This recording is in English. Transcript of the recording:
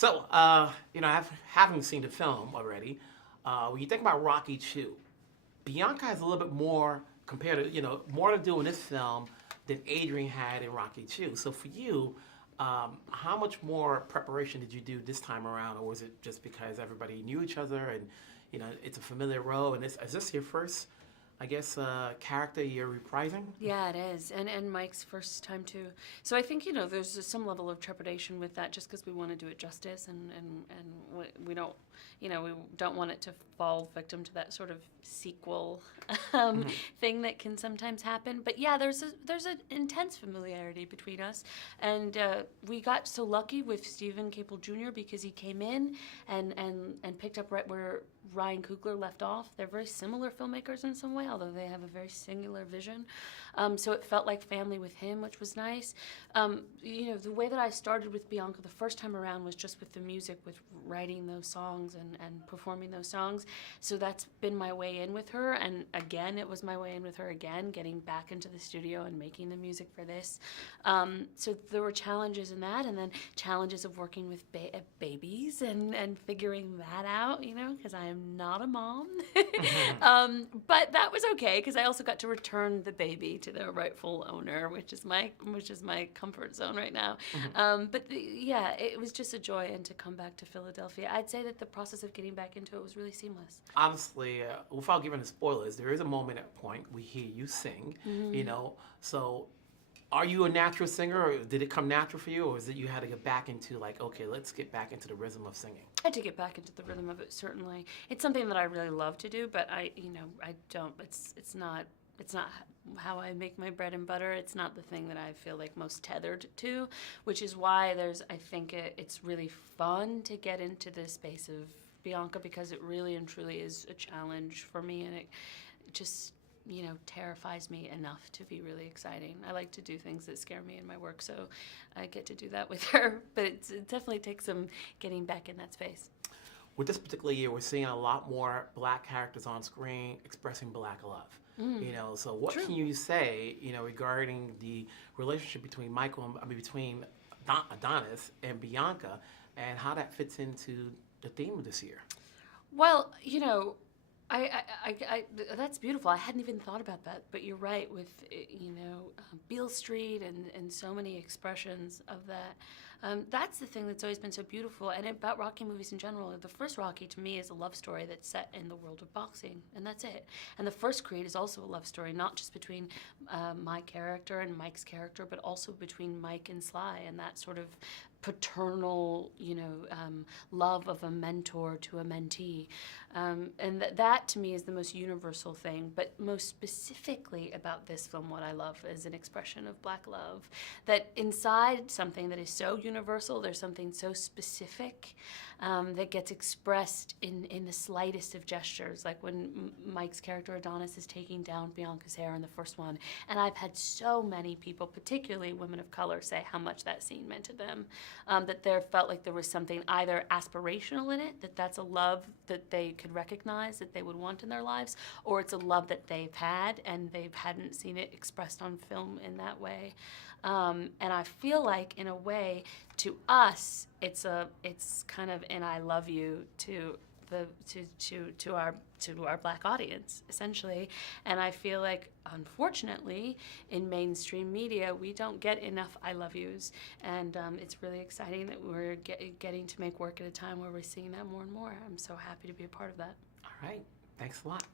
So, having seen the film already, when you think about Rocky 2, Bianca has a little bit more compared to, more to do in this film than Adrian had in Rocky 2. So for you, how much more preparation did you do this time around, or was it just because everybody knew each other and, it's a familiar role? And is this your first, I guess, character you're reprising? Yeah, it is, and Mike's first time too. So I think there's some level of trepidation with that, just because we want to do it justice, and we don't, we don't want it to fall victim to that sort of sequel thing that can sometimes happen. But yeah, there's an intense familiarity between us, and we got so lucky with Stephen Capel Jr. because he came in and picked up right where Ryan Coogler left off. They're very similar filmmakers in some way, although they have a very singular vision. So it felt like family with him, which was nice. The way that I started with Bianca the first time around was just with the music, with writing those songs and performing those songs. So that's been my way in with her. And again, it was my way in with her again, getting back into the studio and making the music for this. So there were challenges in that, and then challenges of working with babies and figuring that out, because I am not a mom. But that was okay, because I also got to return the baby to their rightful owner, which is my comfort zone right now. It was just a joy, and to come back to Philadelphia, I'd say that the process of getting back into it was really seamless. Honestly, without giving the spoilers, there is a moment at point we hear you sing, so are you a natural singer, or did it come natural for you, or is it you had to get back into okay, let's get back into the rhythm of singing? I had to get back into the rhythm of it, certainly. It's something that I really love to do, but I don't, it's not how I make my bread and butter. It's not the thing that I feel like most tethered to, which is why I think it's really fun to get into the space of Bianca, because it really and truly is a challenge for me, and it just terrifies me enough to be really exciting. I like to do things that scare me in my work, so I get to do that with her, but it definitely takes some getting back in that space. With this particular year, we're seeing a lot more Black characters on screen expressing Black love. So what True. can you say, regarding the relationship between between Adonis and Bianca, and how that fits into the theme of this year? Well, I that's beautiful. I hadn't even thought about that, but you're right with Beale Street and so many expressions of that. That's the thing that's always been so beautiful, and about Rocky movies in general. The first Rocky to me is a love story that's set in the world of boxing, and that's it. And the first Creed is also a love story, not just between my character and Mike's character, but also between Mike and Sly, and that sort of paternal, love of a mentor to a mentee. And that to me is the most universal thing, but most specifically about this film, what I love is an expression of Black love, that inside something that is so universal, there's something so specific that gets expressed in the slightest of gestures, like when Mike's character Adonis is taking down Bianca's hair in the first one. And I've had so many people, particularly women of color, say how much that scene meant to them, that there felt like there was something either aspirational in it, that that's a love that they could recognize, that they would want in their lives, or it's a love that they've had and they hadn't seen it expressed on film in that way. And I feel like, in a way, to us, it's kind of an I love you to our Black audience, essentially. And I feel like, unfortunately, in mainstream media, we don't get enough I love yous, and it's really exciting that we're getting to make work at a time where we're seeing that more and more. I'm so happy to be a part of that. All right, thanks a lot.